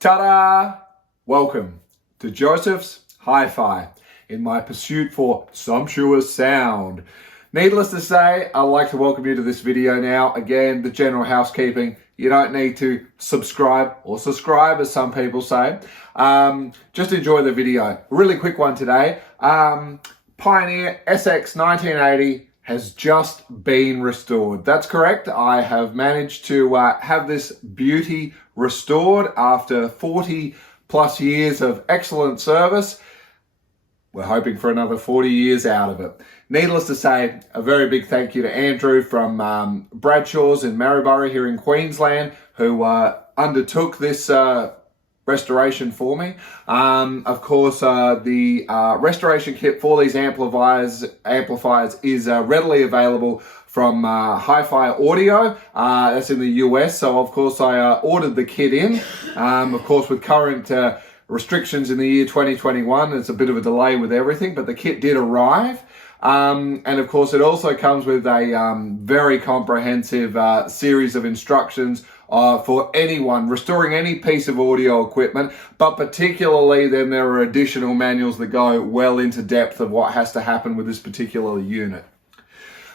Ta-da! Welcome to Joseph's Hi-Fi in my pursuit for sumptuous sound. Needless to say, I'd like to welcome you to this video now. Again, the general housekeeping. You don't need to subscribe, as some people say. Just enjoy the video. Really quick one today. Pioneer SX-1980 has just been restored. That's correct. I have managed to have this beauty restored after 40 plus years of excellent service. We're hoping for another 40 years out of it. Needless to say, a very big thank you to Andrew from Bradshaw's in Maryborough here in Queensland, who undertook this restoration for me. Of course, the restoration kit for these amplifiers is readily available from Hi-Fi Audio. That's in the US. So of course I ordered the kit in. Of course, with current restrictions in the year 2021, it's a bit of a delay with everything, but the kit did arrive. And of course, it also comes with a very comprehensive series of instructions for anyone restoring any piece of audio equipment, but particularly then there are additional manuals that go well into depth of what has to happen with this particular unit.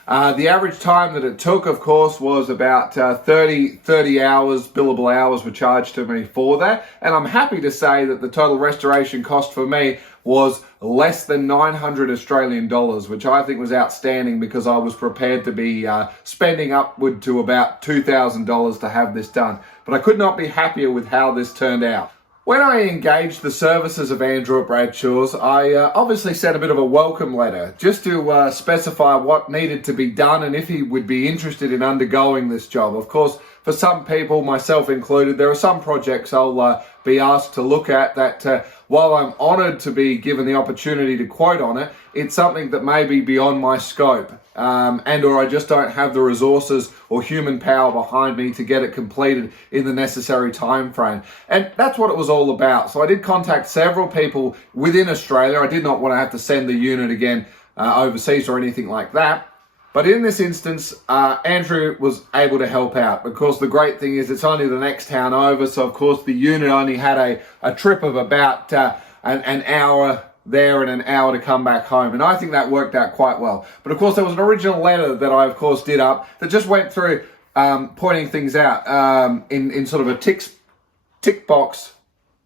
The average time that it took, of course, was about 30 hours, billable hours were charged to me for that. And I'm happy to say that the total restoration cost for me was less than 900 Australian dollars, which I think was outstanding because I was prepared to be spending upward to about $2,000 to have this done. But I could not be happier with how this turned out. When I engaged the services of Andrew at Bradshaw's, I obviously sent a bit of a welcome letter just to specify what needed to be done and if he would be interested in undergoing this job. Of course, for some people, myself included, there are some projects I'll be asked to look at that while I'm honoured to be given the opportunity to quote on it, it's something that may be beyond my scope and or I just don't have the resources or human power behind me to get it completed in the necessary time frame. And that's what it was all about. So I did contact several people within Australia. I did not want to have to send the unit again overseas or anything like that. But in this instance, Andrew was able to help out. Because the great thing is it's only the next town over. So, of course, the unit only had a trip of about an hour there and an hour to come back home. And I think that worked out quite well. But, of course, there was an original letter that I, of course, did up that just went through pointing things out in sort of a tick box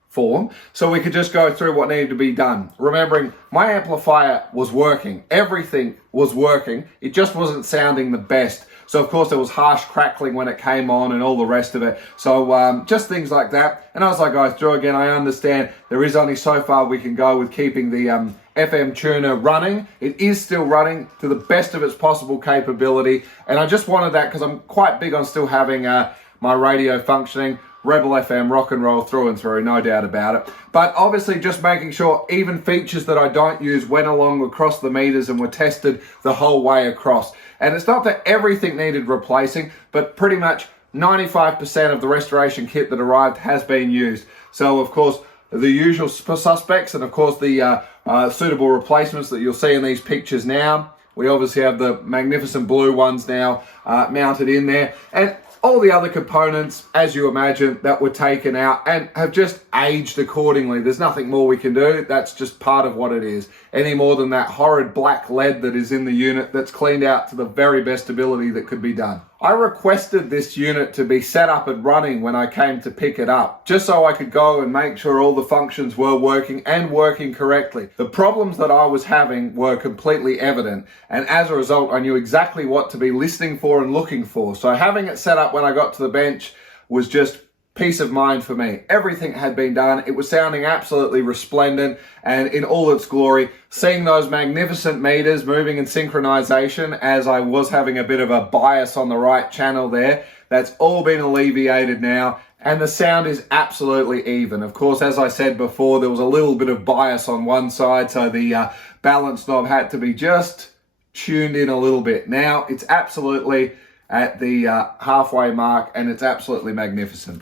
form, so we could just go through what needed to be done. Remembering my amplifier was working, everything was working, it just wasn't sounding the best. So of course there was harsh crackling when it came on and all the rest of it. So just things like that. And as I go through again, I understand there is only so far we can go with keeping the FM tuner running. It is still running to the best of its possible capability. And I just wanted that because I'm quite big on still having my radio functioning. Rebel FM, rock and roll through and through, no doubt about it. But obviously just making sure even features that I don't use went along across the meters and were tested the whole way across. And it's not that everything needed replacing, but pretty much 95% of the restoration kit that arrived has been used. So of course, the usual suspects and of course the suitable replacements that you'll see in these pictures now. We obviously have the magnificent blue ones now mounted in there. And all the other components, as you imagine, that were taken out and have just aged accordingly. There's nothing more we can do. That's just part of what it is. Any more than that horrid black lead that is in the unit that's cleaned out to the very best ability that could be done. I requested this unit to be set up and running when I came to pick it up, just so I could go and make sure all the functions were working and working correctly. The problems that I was having were completely evident, and as a result, I knew exactly what to be listening for and looking for. So having it set up when I got to the bench was just peace of mind for me. Everything had been done. It was sounding absolutely resplendent and in all its glory. Seeing those magnificent meters moving in synchronization as I was having a bit of a bias on the right channel there, that's all been alleviated now. And the sound is absolutely even. Of course, as I said before, there was a little bit of bias on one side, so the balance knob had to be just tuned in a little bit. Now it's absolutely at the halfway mark and it's absolutely magnificent.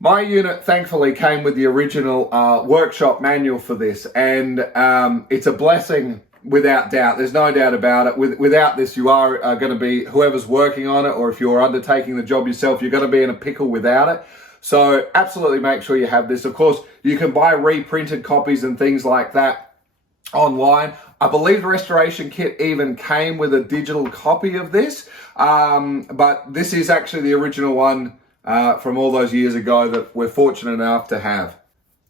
My unit thankfully came with the original workshop manual for this, and it's a blessing without doubt. There's no doubt about it. Without this, you are going to be, whoever's working on it, or if you're undertaking the job yourself, you're going to be in a pickle without it. So absolutely make sure you have this. Of course, you can buy reprinted copies and things like that online. I believe the restoration kit even came with a digital copy of this, but this is actually the original one from all those years ago that we're fortunate enough to have.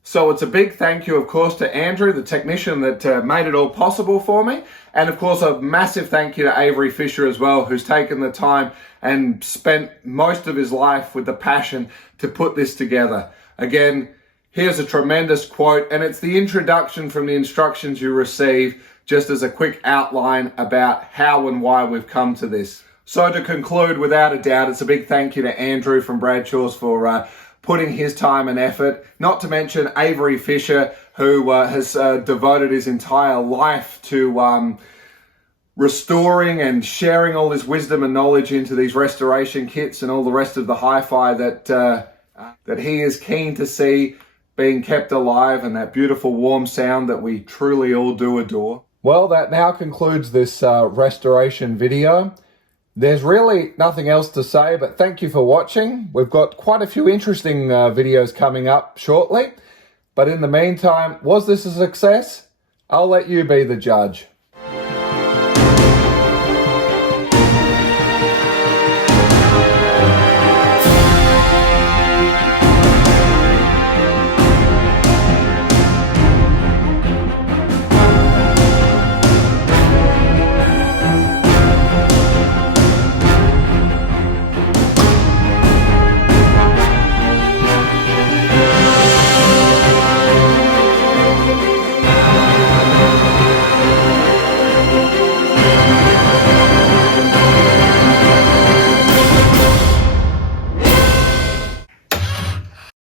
So it's a big thank you, of course, to Andrew, the technician that made it all possible for me. And of course, a massive thank you to Avery Fisher as well, who's taken the time and spent most of his life with the passion to put this together. Again, here's a tremendous quote, and it's the introduction from the instructions you receive, just as a quick outline about how and why we've come to this. So to conclude, without a doubt, it's a big thank you to Andrew from Bradshaw's for putting his time and effort, not to mention Avery Fisher, who has devoted his entire life to restoring and sharing all his wisdom and knowledge into these restoration kits and all the rest of the hi-fi that he is keen to see being kept alive, and that beautiful warm sound that we truly all do adore. Well, that now concludes this restoration video. There's really nothing else to say, but thank you for watching. We've got quite a few interesting videos coming up shortly. But in the meantime, was this a success? I'll let you be the judge.